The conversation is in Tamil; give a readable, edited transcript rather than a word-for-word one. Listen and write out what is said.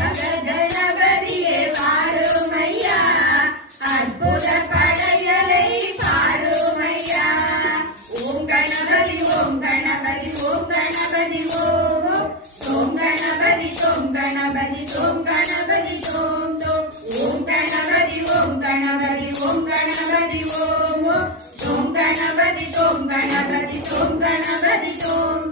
கணபதியே வாருமையா, அற்புத படையலை பாருமையா. ஓம் கணபதி ஓம் கணபதி ஓம் கணபதி ஓம் ஓம் கணபதி ஓம் கணபதி ஓம் கணபதி ஓம் ஓம் ஓம் கணபதி ஓம் கணபதி ஓம் கணபதி ஓம் ஓம் கணபதி ஓம் கணபதி ஓம் கணபதி ஓம்